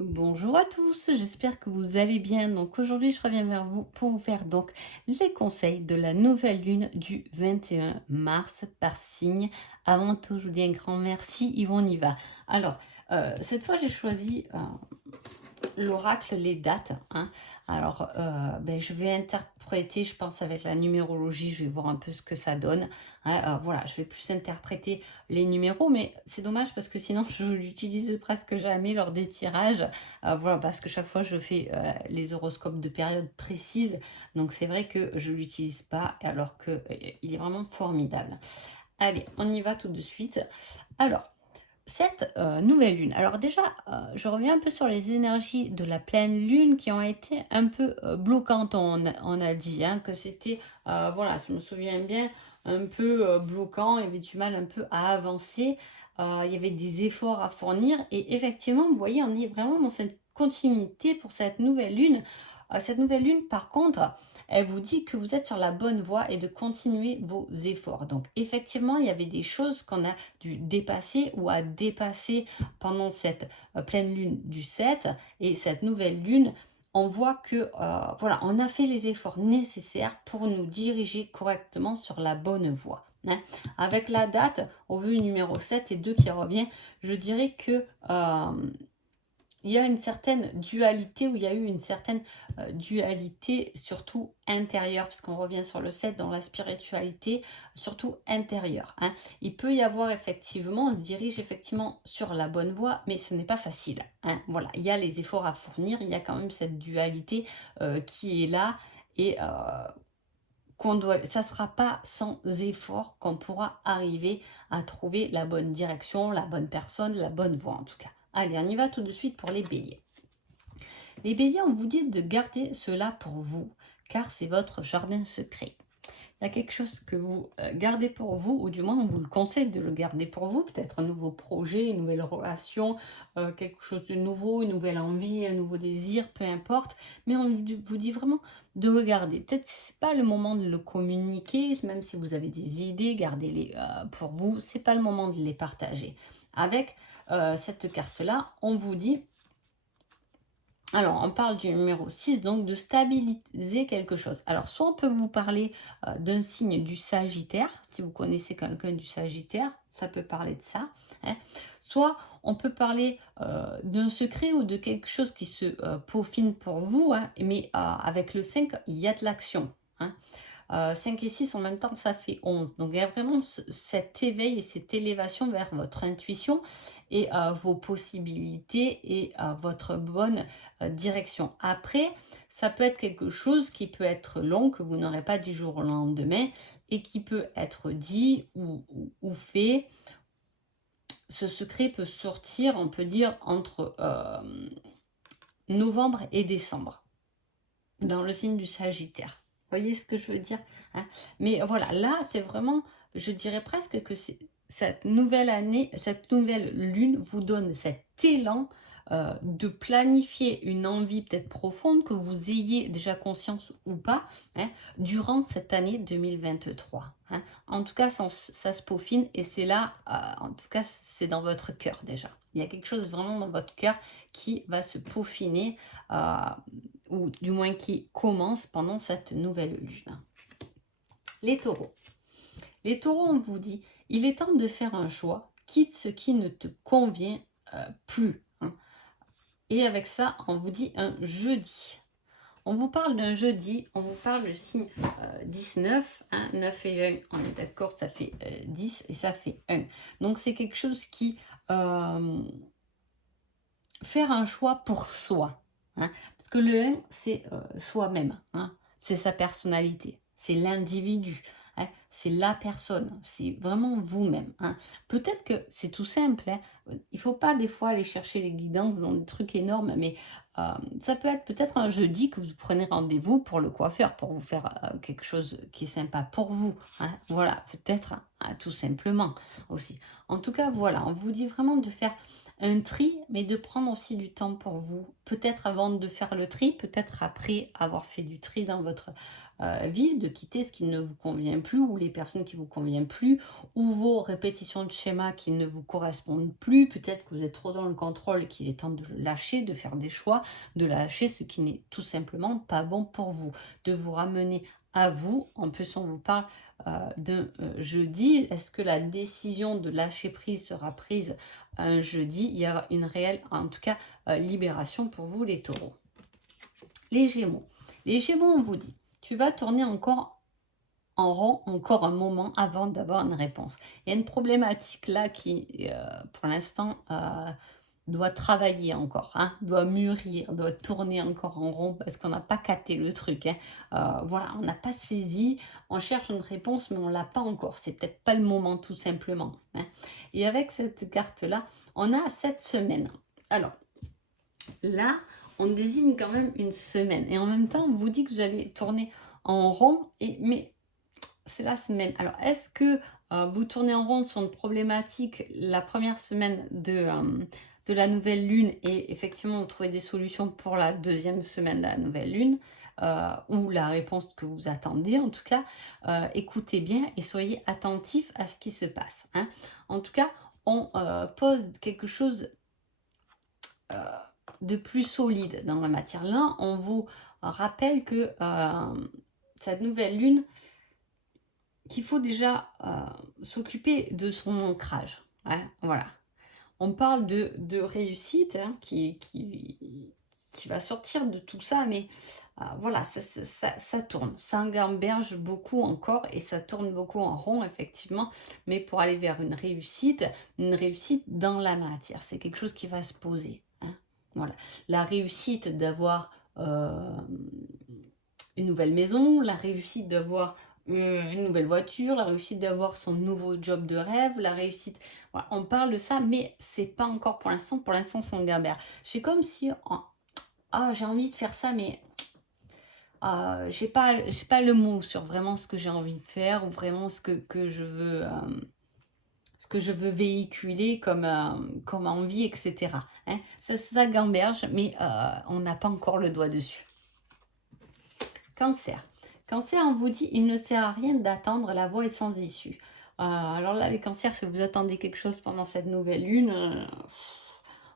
Bonjour à tous, j'espère que vous allez bien. Donc aujourd'hui, je reviens vers vous pour vous faire donc les conseils de la nouvelle lune du 21 mars par signe. Avant tout, je vous dis un grand merci, Yvonne y va. Alors, cette fois, j'ai choisi l'oracle, les dates, hein. Alors, je vais interpréter, je pense, avec la numérologie, je vais voir un peu ce que ça donne, hein. Voilà, je vais plus interpréter les numéros, mais c'est dommage parce que sinon, je l'utilise presque jamais lors des tirages. Voilà, parce que chaque fois, je fais les horoscopes de période précise, donc c'est vrai que je l'utilise pas, alors que il est vraiment formidable. Allez, on y va tout de suite. Alors, cette nouvelle lune. Alors déjà, je reviens un peu sur les énergies de la pleine lune qui ont été un peu bloquantes. On a dit hein, que c'était, voilà, si je me souviens bien, un peu bloquant. Il y avait du mal un peu à avancer. Il y avait des efforts à fournir. Et effectivement, vous voyez, on est vraiment dans cette continuité pour cette nouvelle lune. Cette nouvelle lune, par contre, elle vous dit que vous êtes sur la bonne voie et de continuer vos efforts. Donc effectivement, il y avait des choses qu'on a dû dépasser ou à dépasser pendant cette pleine lune du 7 et cette nouvelle lune. On voit que voilà, on a fait les efforts nécessaires pour nous diriger correctement sur la bonne voie, hein. Avec la date, au vu numéro 7 et 2 qui revient, je dirais que il y a une certaine dualité, ou il y a eu une certaine dualité, surtout intérieure, parce qu'on revient sur le 7 dans la spiritualité, surtout intérieure, hein. Il peut y avoir effectivement, on se dirige effectivement sur la bonne voie, mais ce n'est pas facile, hein. Voilà, il y a les efforts à fournir, il y a quand même cette dualité qui est là, et ça ne sera pas sans effort qu'on pourra arriver à trouver la bonne direction, la bonne personne, la bonne voie en tout cas. Allez, on y va tout de suite pour les béliers. Les béliers, on vous dit de garder cela pour vous, car c'est votre jardin secret. Il y a quelque chose que vous gardez pour vous, ou du moins on vous le conseille de le garder pour vous, peut-être un nouveau projet, une nouvelle relation, quelque chose de nouveau, une nouvelle envie, un nouveau désir, peu importe, mais on vous dit vraiment de le garder. Peut-être que ce n'est pas le moment de le communiquer, même si vous avez des idées, gardez-les pour vous, ce n'est pas le moment de les partager. Avec cette carte-là, on vous dit alors, on parle du numéro 6, donc de stabiliser quelque chose. Alors, soit on peut vous parler d'un signe du Sagittaire, si vous connaissez quelqu'un du Sagittaire, ça peut parler de ça, hein. Soit on peut parler d'un secret ou de quelque chose qui se peaufine pour vous, hein, mais avec le 5, il y a de l'action, hein. 5 et 6 en même temps, ça fait 11. Donc il y a vraiment cet éveil et cette élévation vers votre intuition et vos possibilités et votre bonne direction. Après, ça peut être quelque chose qui peut être long, que vous n'aurez pas du jour au lendemain et qui peut être dit ou fait. Ce secret peut sortir, on peut dire, entre novembre et décembre, dans le signe du Sagittaire. Vous voyez ce que je veux dire, hein? Mais voilà, là, c'est vraiment, je dirais presque que cette nouvelle année, cette nouvelle lune vous donne cet élan de planifier une envie peut-être profonde, que vous ayez déjà conscience ou pas, hein, durant cette année 2023, hein. En tout cas, ça se peaufine et c'est là, en tout cas, c'est dans votre cœur déjà. Il y a quelque chose vraiment dans votre cœur qui va se peaufiner. Ou du moins qui commence pendant cette nouvelle lune. Les taureaux. Les taureaux, on vous dit, il est temps de faire un choix, quitte ce qui ne te convient plus, hein. Et avec ça, on vous dit un jeudi. On vous parle d'un jeudi, on vous parle du signe 19, hein, 9 et 1, on est d'accord, ça fait 10 et ça fait 1. Donc c'est quelque chose qui... faire un choix pour soi, hein. Parce que le 1, c'est soi-même, hein. C'est sa personnalité, c'est l'individu, hein. C'est la personne, c'est vraiment vous-même, hein. Peut-être que c'est tout simple, hein. Il ne faut pas des fois aller chercher les guidances dans des trucs énormes, mais ça peut être peut-être un jeudi que vous prenez rendez-vous pour le coiffeur, pour vous faire quelque chose qui est sympa pour vous, hein. Voilà, peut-être, hein, tout simplement aussi. En tout cas, voilà, on vous dit vraiment de faire un tri, mais de prendre aussi du temps pour vous. Peut-être avant de faire le tri, peut-être après avoir fait du tri dans votre vie, de quitter ce qui ne vous convient plus, ou les personnes qui ne vous conviennent plus, ou vos répétitions de schémas qui ne vous correspondent plus. Peut-être que vous êtes trop dans le contrôle et qu'il est temps de lâcher, de faire des choix, de lâcher ce qui n'est tout simplement pas bon pour vous, de vous ramener à vous. En plus, on vous parle d'un jeudi. Est-ce que la décision de lâcher prise sera prise un jeudi? Il y a une réelle, en tout cas, libération pour vous, les taureaux. Les gémeaux. Les gémeaux, on vous dit, tu vas tourner encore en rond encore un moment avant d'avoir une réponse. Il y a une problématique là qui, pour l'instant, doit travailler encore, hein, doit mûrir, doit tourner encore en rond parce qu'on n'a pas capté le truc. Hein. Voilà, on n'a pas saisi, on cherche une réponse mais on ne l'a pas encore. C'est peut-être pas le moment tout simplement. Hein. Et avec cette carte-là, on a cette semaine. Alors, là, on désigne quand même une semaine. Et en même temps, on vous dit que vous allez tourner en rond, mais c'est la semaine. Alors, est-ce que vous tournez en rond sur une problématique la première semaine de la nouvelle lune et effectivement vous trouvez des solutions pour la deuxième semaine de la nouvelle lune ou la réponse que vous attendez en tout cas, écoutez bien et soyez attentifs à ce qui se passe. Hein. En tout cas, on pose quelque chose de plus solide dans la matière. Là, on vous rappelle que cette nouvelle lune, qu'il faut déjà s'occuper de son ancrage. Hein, voilà. On parle de réussite hein, qui va sortir de tout ça, mais voilà, ça tourne. Ça gamberge beaucoup encore et ça tourne beaucoup en rond, effectivement, mais pour aller vers une réussite dans la matière. C'est quelque chose qui va se poser. Hein, voilà. La réussite d'avoir une nouvelle maison, la réussite d'avoir une nouvelle voiture, la réussite d'avoir son nouveau job de rêve, la réussite... Voilà, on parle de ça, mais c'est pas encore pour l'instant. Pour l'instant, c'est en gambère. C'est comme si... j'ai envie de faire ça, mais... j'ai pas le mot sur vraiment ce que j'ai envie de faire ou vraiment ce que je veux... ce que je veux véhiculer comme envie, etc. Hein, ça gamberge, mais on n'a pas encore le doigt dessus. Cancer. Cancer, on vous dit, il ne sert à rien d'attendre, la voie est sans issue. Alors là, les cancers, si vous attendez quelque chose pendant cette nouvelle lune,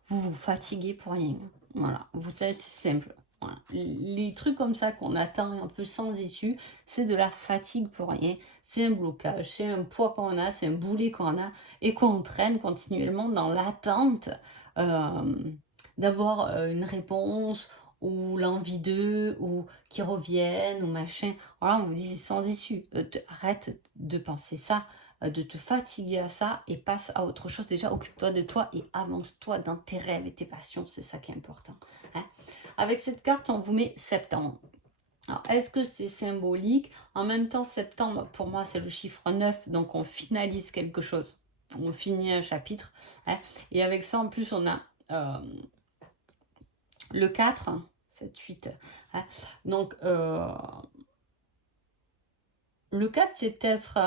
vous vous fatiguez pour rien. Voilà, c'est simple. Voilà. Les trucs comme ça qu'on attend un peu sans issue, c'est de la fatigue pour rien. C'est un blocage, c'est un poids qu'on a, c'est un boulet qu'on a et qu'on traîne continuellement dans l'attente d'avoir une réponse ou l'envie d'eux, ou qui reviennent, ou machin. Voilà, on vous dit c'est sans issue. Arrête de penser ça, de te fatiguer à ça, et passe à autre chose. Déjà, occupe-toi de toi et avance-toi dans tes rêves et tes passions, c'est ça qui est important. Hein. Avec cette carte, on vous met septembre. Alors, est-ce que c'est symbolique? En même temps, septembre, pour moi, c'est le chiffre 9, donc on finalise quelque chose. On finit un chapitre. Hein. Et avec ça, en plus, on a... le 4, 7, 8. Hein. Donc, le 4, c'est peut-être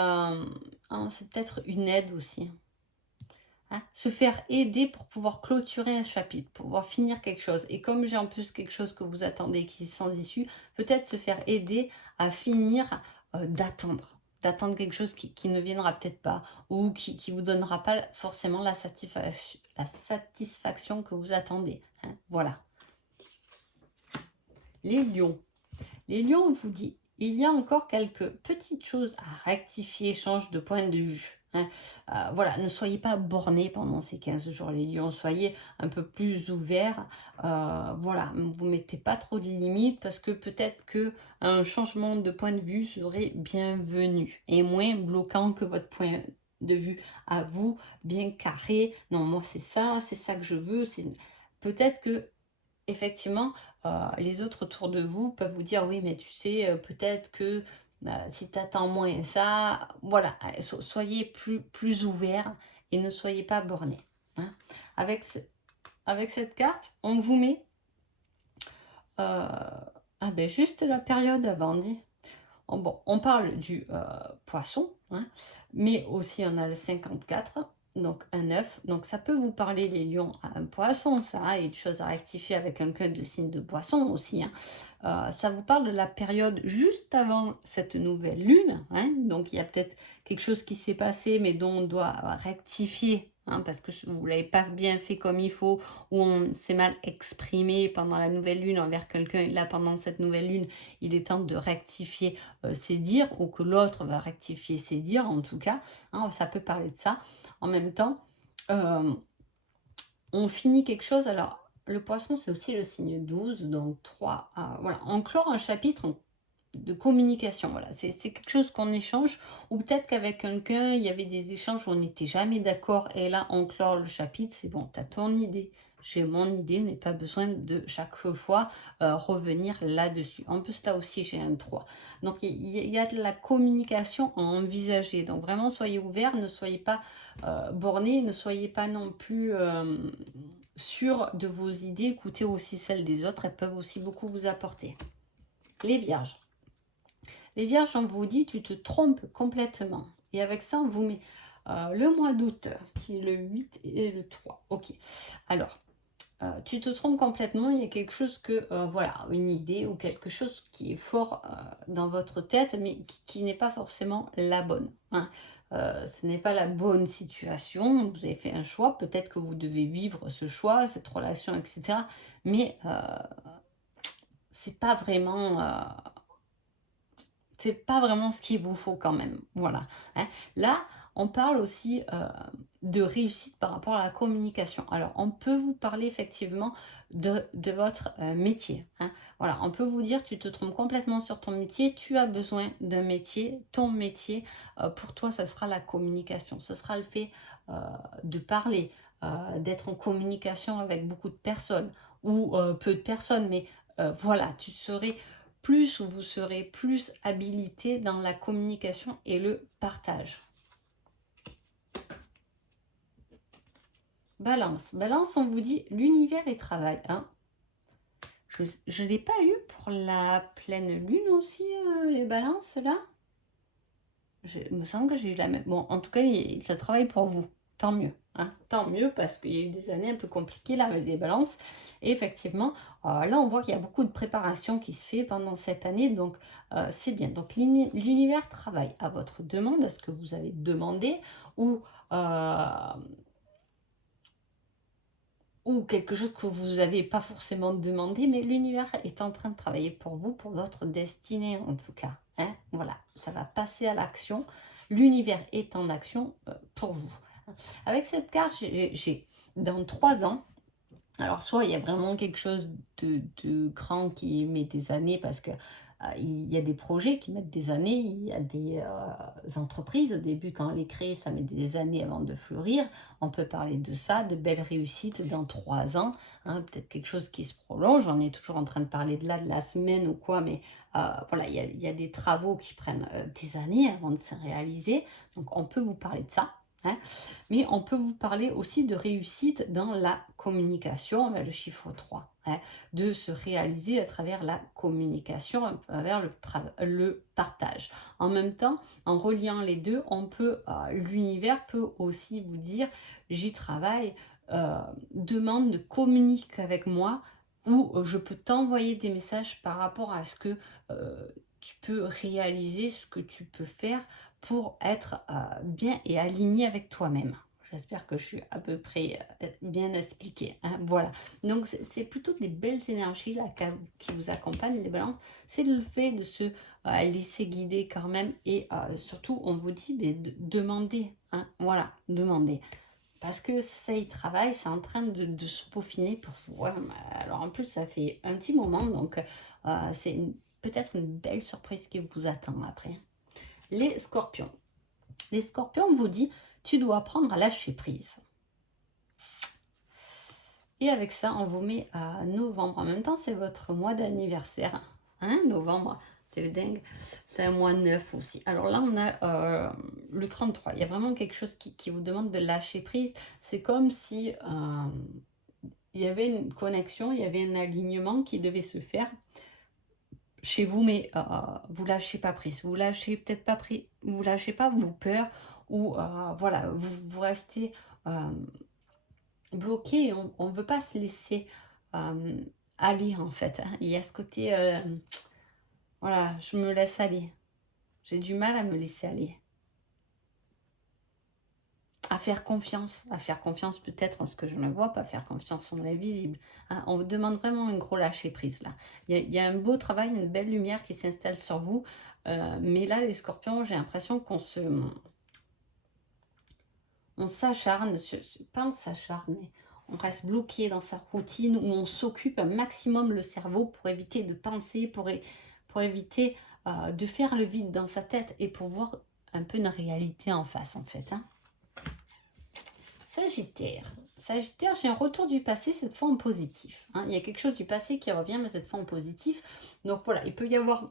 une aide aussi. Hein. Se faire aider pour pouvoir clôturer un chapitre, pour pouvoir finir quelque chose. Et comme j'ai en plus quelque chose que vous attendez qui est sans issue, peut-être se faire aider à finir d'attendre quelque chose qui ne viendra peut-être pas ou qui ne vous donnera pas forcément la satisfaction que vous attendez. Hein. Voilà. Les lions. Les lions, on vous dit, il y a encore quelques petites choses à rectifier, change de point de vue. Hein. Voilà, ne soyez pas bornés pendant ces 15 jours, les lions, soyez un peu plus ouverts. Voilà, vous ne mettez pas trop de limites parce que peut-être qu'un changement de point de vue serait bienvenu et moins bloquant que votre point de vue à vous, bien carré. Non, moi c'est ça que je veux. Peut-être que effectivement, les autres autour de vous peuvent vous dire, oui, mais tu sais, peut-être que si tu attends moins ça, voilà, soyez plus ouverts et ne soyez pas bornés. Hein. Avec cette carte, on vous met juste la période avant, dit. Bon, on parle du poisson, hein, mais aussi on a le 54, donc un 9. Donc ça peut vous parler les lions à un poisson, ça, et de choses à rectifier avec quelqu'un de signe de poisson aussi, hein. Ça vous parle de la période juste avant cette nouvelle lune, hein. Donc il y a peut-être quelque chose qui s'est passé, mais dont on doit rectifier, hein, parce que vous ne l'avez pas bien fait comme il faut, ou on s'est mal exprimé pendant la nouvelle lune envers quelqu'un, et là pendant cette nouvelle lune, il est temps de rectifier ses dires, ou que l'autre va rectifier ses dires, en tout cas, hein, ça peut parler de ça. En même temps, on finit quelque chose. Alors, le poisson, c'est aussi le signe 12, donc 3. Voilà, on clore un chapitre de communication. Voilà, c'est quelque chose qu'on échange, ou peut-être qu'avec quelqu'un, il y avait des échanges où on n'était jamais d'accord, et là, on clore le chapitre, c'est bon, tu as ton idée. J'ai mon idée, n'est pas besoin de chaque fois revenir là-dessus. En plus, là aussi, j'ai un 3. Donc, il y a de la communication à envisager. Donc, vraiment, soyez ouverts, ne soyez pas bornés, ne soyez pas non plus sûrs de vos idées. Écoutez aussi celles des autres, elles peuvent aussi beaucoup vous apporter. Les vierges. Les vierges, on vous dit, tu te trompes complètement. Et avec ça, on vous met le mois d'août, qui est le 8 et le 3. Ok. Alors, tu te trompes complètement, il y a quelque chose que, voilà, une idée ou quelque chose qui est fort dans votre tête, mais qui n'est pas forcément la bonne, hein. Ce n'est pas la bonne situation, vous avez fait un choix, peut-être que vous devez vivre ce choix, cette relation, etc. Mais c'est pas vraiment... c'est pas vraiment ce qu'il vous faut quand même, voilà, hein. Là, on parle aussi de réussite par rapport à la communication. Alors, on peut vous parler effectivement de votre métier, hein. Voilà, on peut vous dire, tu te trompes complètement sur ton métier, tu as besoin d'un métier, ton métier, pour toi, ça sera la communication, ce sera le fait de parler, d'être en communication avec beaucoup de personnes, ou peu de personnes, mais voilà, tu serais plus, ou vous serez plus habilité dans la communication et le partage. Balance. Balance, on vous dit l'univers et travail, hein. Je ne l'ai pas eu pour la pleine lune aussi, les balances, là. Il me semble que j'ai eu la même. Bon, en tout cas, ça travaille pour vous. Tant mieux, hein. Tant mieux, parce qu'il y a eu des années un peu compliquées là avec les balances. Et effectivement, là, on voit qu'il y a beaucoup de préparation qui se fait pendant cette année. Donc, c'est bien. Donc, l'univers travaille à votre demande, à ce que vous avez demandé, ou quelque chose que vous n'avez pas forcément demandé, mais l'univers est en train de travailler pour vous, pour votre destinée en tout cas, hein. Voilà, ça va passer à l'action. L'univers est en action pour vous. Avec cette carte, j'ai dans 3 ans, alors soit il y a vraiment quelque chose de grand qui met des années, parce que il y a des projets qui mettent des années, il y a des entreprises, au début quand on les crée, ça met des années avant de fleurir. On peut parler de ça, de belles réussites dans 3 ans, hein, peut-être quelque chose qui se prolonge. On est toujours en train de parler de la semaine ou quoi, mais voilà, il y a des travaux qui prennent des années avant de se réaliser. Donc on peut vous parler de ça, hein. Mais on peut vous parler aussi de réussite dans la communication, avec le chiffre 3, hein, de se réaliser à travers la communication, à travers le partage. En même temps, en reliant les deux, l'univers peut aussi vous dire, j'y travaille, demande de communiquer avec moi, ou je peux t'envoyer des messages par rapport à ce que tu peux réaliser, ce que tu peux faire pour être bien et aligné avec toi-même. J'espère que je suis à peu près bien expliquée, hein, voilà. Donc, c'est plutôt des belles énergies là, qui vous accompagnent, les balances. C'est le fait de se laisser guider quand même. Et surtout, on vous dit de demander, hein, voilà, demander. Parce que ça y travaille, c'est en train de se peaufiner pour vous. Ouais, alors en plus, ça fait un petit moment, donc c'est peut-être une belle surprise qui vous attend après. Les scorpions. Les scorpions, on vous dit, tu dois apprendre à lâcher prise. Et avec ça, on vous met à novembre. En même temps, c'est votre mois d'anniversaire. Hein, novembre, c'est dingue. C'est un mois 9 aussi. Alors là, on a le 33. Il y a vraiment quelque chose qui vous demande de lâcher prise. C'est comme si il y avait une connexion, il y avait un alignement qui devait se faire chez vous, mais vous lâchez pas prise. Vous lâchez peut-être pas prise. Vous lâchez pas vos peurs, ou voilà, vous restez bloqué et on ne veut pas se laisser aller en fait, hein. Il y a ce côté, voilà, je me laisse aller. J'ai du mal à me laisser aller. À faire confiance peut-être en ce que je ne vois pas, faire confiance en l'invisible, hein. On vous demande vraiment un gros lâcher-prise là. Il y a un beau travail, une belle lumière qui s'installe sur vous, mais là les scorpions, j'ai l'impression on s'acharne, pas on s'acharne, mais on reste bloqué dans sa routine où on s'occupe un maximum le cerveau pour éviter de penser, pour éviter de faire le vide dans sa tête et pour voir un peu une réalité en face en fait, hein. Sagittaire. Sagittaire, j'ai un retour du passé, cette fois en positif, hein. Il y a quelque chose du passé qui revient, mais cette fois en positif. Donc voilà, il peut y avoir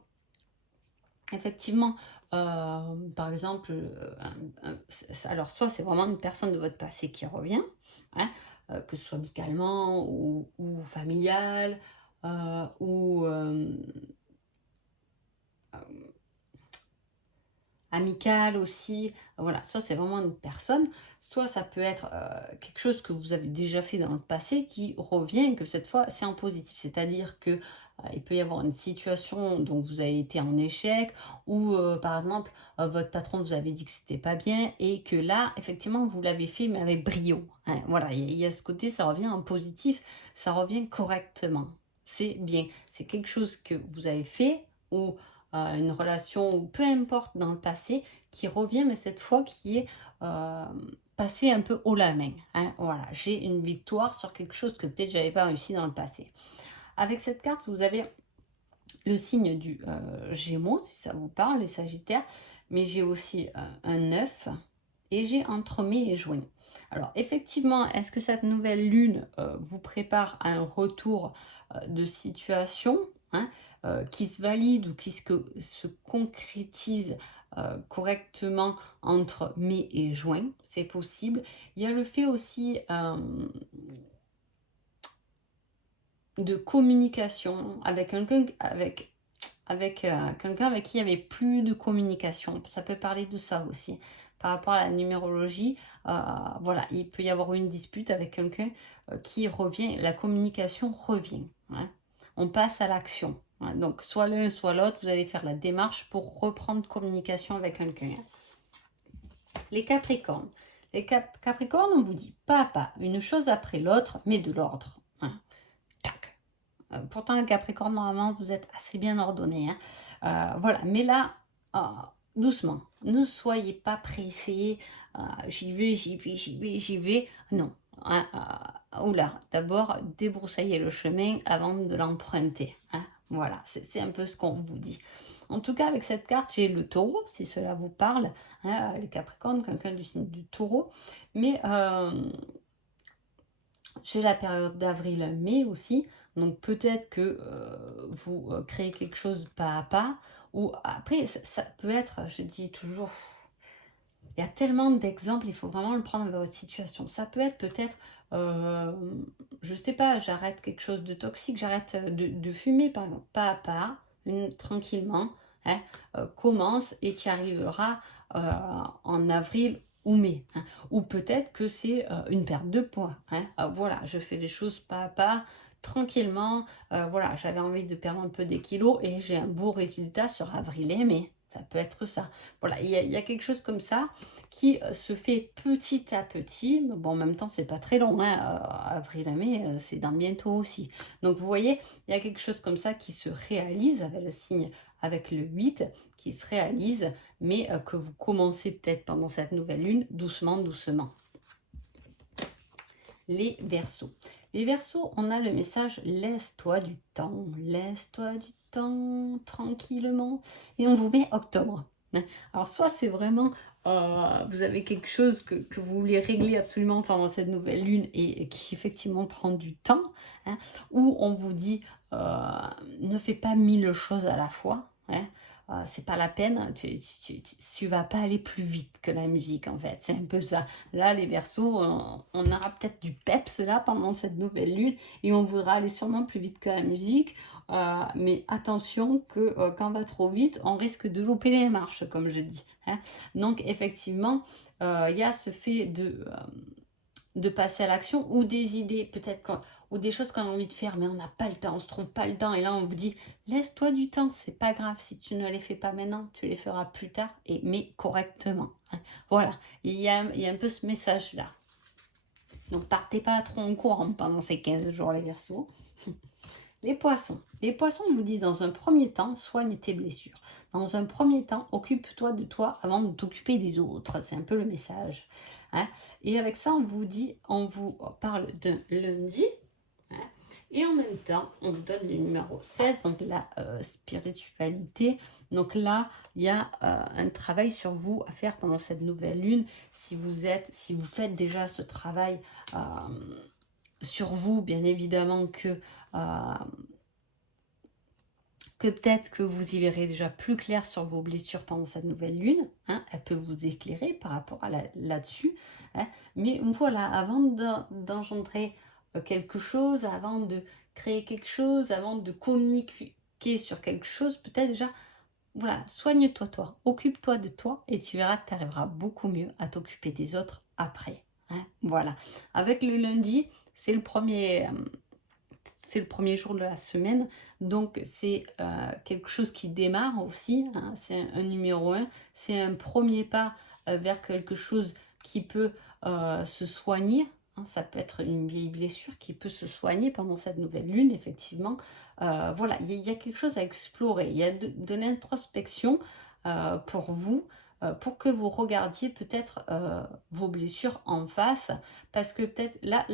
effectivement, par exemple, alors soit c'est vraiment une personne de votre passé qui revient, hein, que ce soit amicalement ou familial, ou amical aussi, voilà, soit c'est vraiment une personne, soit ça peut être quelque chose que vous avez déjà fait dans le passé qui revient et que cette fois c'est en positif, c'est-à-dire que il peut y avoir une situation dont vous avez été en échec ou par exemple votre patron vous avait dit que c'était pas bien et que là effectivement vous l'avez fait mais avec brio, hein. Voilà, il y a ce côté, ça revient en positif, ça revient correctement, c'est bien, c'est quelque chose que vous avez fait ou une relation, ou peu importe dans le passé, qui revient, mais cette fois qui est euh, passé un peu haut la main, hein. Voilà, j'ai une victoire sur quelque chose que peut-être j'avais pas réussi dans le passé. Avec cette carte, vous avez le signe du Gémeaux, si ça vous parle, les Sagittaires, mais j'ai aussi un œuf et j'ai entre mai et juin. Alors effectivement, est-ce que cette nouvelle lune vous prépare à un retour de situation, hein, qui se valide ou qui se concrétise correctement entre mai et juin? C'est possible. Il y a le fait aussi de communication avec quelqu'un quelqu'un avec qui il n'y avait plus de communication. Ça peut parler de ça aussi. Par rapport à la numérologie, voilà, il peut y avoir une dispute avec quelqu'un qui revient, la communication revient, hein. On passe à l'action, hein. Donc, soit l'un, soit l'autre, vous allez faire la démarche pour reprendre communication avec quelqu'un. Les Capricornes. Les Capricornes, on vous dit pas à pas, une chose après l'autre, mais de l'ordre, hein. Tac. Pourtant, les Capricornes, normalement, vous êtes assez bien ordonnés, hein. Voilà, mais là, doucement. Ne soyez pas pressés. J'y vais, j'y vais, j'y vais, j'y vais. Non. Hein, oula, d'abord, débroussaillez le chemin avant de l'emprunter, hein. Voilà, c'est un peu ce qu'on vous dit. En tout cas, avec cette carte, j'ai le taureau, si cela vous parle, hein, les Capricornes, quelqu'un du signe du taureau. Mais j'ai la période d'avril à mai aussi, donc peut-être que vous créez quelque chose pas à pas, ou après ça peut être, je dis toujours, il y a tellement d'exemples, il faut vraiment le prendre dans votre situation. Ça peut être peut-être, je sais pas, j'arrête quelque chose de toxique, j'arrête de fumer par exemple, pas à pas, tranquillement, hein, commence et tu y arriveras en avril ou mai, hein. Ou peut-être que c'est une perte de poids, hein. Voilà, je fais les choses pas à pas, tranquillement. Voilà, j'avais envie de perdre un peu des kilos et j'ai un beau résultat sur avril et mai. Ça peut être ça. Voilà, il y a quelque chose comme ça qui se fait petit à petit. Mais bon, en même temps, c'est pas très long, hein. Avril et mai, c'est dans bientôt aussi. Donc, vous voyez, il y a quelque chose comme ça qui se réalise avec le signe, avec le 8, qui se réalise, mais que vous commencez peut-être pendant cette nouvelle lune, doucement, doucement. Les Verseaux. Les Verseaux, on a le message laisse-toi du temps, tranquillement, et on vous met octobre. Alors soit c'est vraiment, vous avez quelque chose que vous voulez régler absolument pendant cette nouvelle lune et qui effectivement prend du temps, hein, ou on vous dit ne fais pas mille choses à la fois, hein. c'est pas la peine, tu vas pas aller plus vite que la musique en fait, c'est un peu ça. Là les Verseaux, on aura peut-être du peps là pendant cette nouvelle lune et on voudra aller sûrement plus vite que la musique, mais attention que quand on va trop vite, on risque de louper les marches comme je dis, hein. Donc effectivement, il y a ce fait de passer à l'action ou des idées, peut-être ou des choses qu'on a envie de faire, mais on n'a pas le temps, on se trouve pas le temps. Et là, on vous dit, laisse-toi du temps, c'est pas grave. Si tu ne les fais pas maintenant, tu les feras plus tard, mais correctement, hein. Voilà, il y a un peu ce message-là. Donc, partez pas trop en courant pendant ces 15 jours, les Verseaux. Les poissons. Les poissons, je vous dis, dans un premier temps, soigne tes blessures. Dans un premier temps, occupe-toi de toi avant de t'occuper des autres. C'est un peu le message, hein. Et avec ça, on vous parle de lundi, hein. Et en même temps, on vous donne le numéro 16, donc la spiritualité. Donc là, il y a un travail sur vous à faire pendant cette nouvelle lune. Si vous faites déjà ce travail sur vous, bien évidemment que peut-être que vous y verrez déjà plus clair sur vos blessures pendant cette nouvelle lune, hein. Elle peut vous éclairer par rapport à là-dessus, hein. Mais voilà, avant d'engendrer quelque chose, avant de créer quelque chose, avant de communiquer sur quelque chose, peut-être déjà, voilà, soigne-toi toi, occupe-toi de toi et tu verras que tu arriveras beaucoup mieux à t'occuper des autres après, hein. Voilà, avec le lundi, c'est le premier jour de la semaine, donc c'est quelque chose qui démarre aussi, hein. C'est un numéro 1, c'est un premier pas vers quelque chose qui peut se soigner, hein. Ça peut être une vieille blessure qui peut se soigner pendant cette nouvelle lune, effectivement. Voilà, il y a quelque chose à explorer, il y a de l'introspection pour vous, pour que vous regardiez peut-être vos blessures en face, parce que peut-être là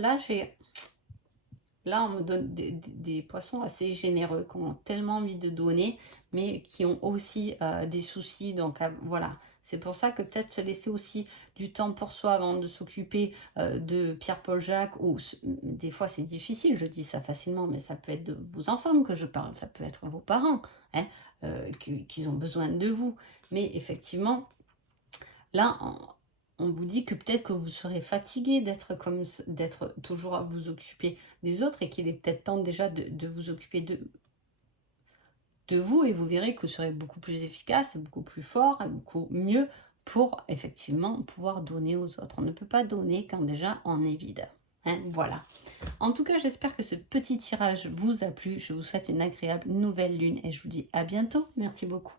on me donne des poissons assez généreux, qui ont tellement envie de donner, mais qui ont aussi des soucis. Donc voilà, c'est pour ça que peut-être se laisser aussi du temps pour soi avant de s'occuper de Pierre-Paul Jacques. Ou des fois c'est difficile, je dis ça facilement, mais ça peut être de vos enfants que je parle, ça peut être vos parents, hein, qui ont besoin de vous. Mais effectivement, là, on vous dit que peut-être que vous serez fatigué d'être toujours à vous occuper des autres et qu'il est peut-être temps déjà de vous occuper de vous, et vous verrez que vous serez beaucoup plus efficace, beaucoup plus fort, et beaucoup mieux pour effectivement pouvoir donner aux autres. On ne peut pas donner quand déjà on est vide, hein. Voilà. En tout cas, j'espère que ce petit tirage vous a plu. Je vous souhaite une agréable nouvelle lune et je vous dis à bientôt. Merci beaucoup.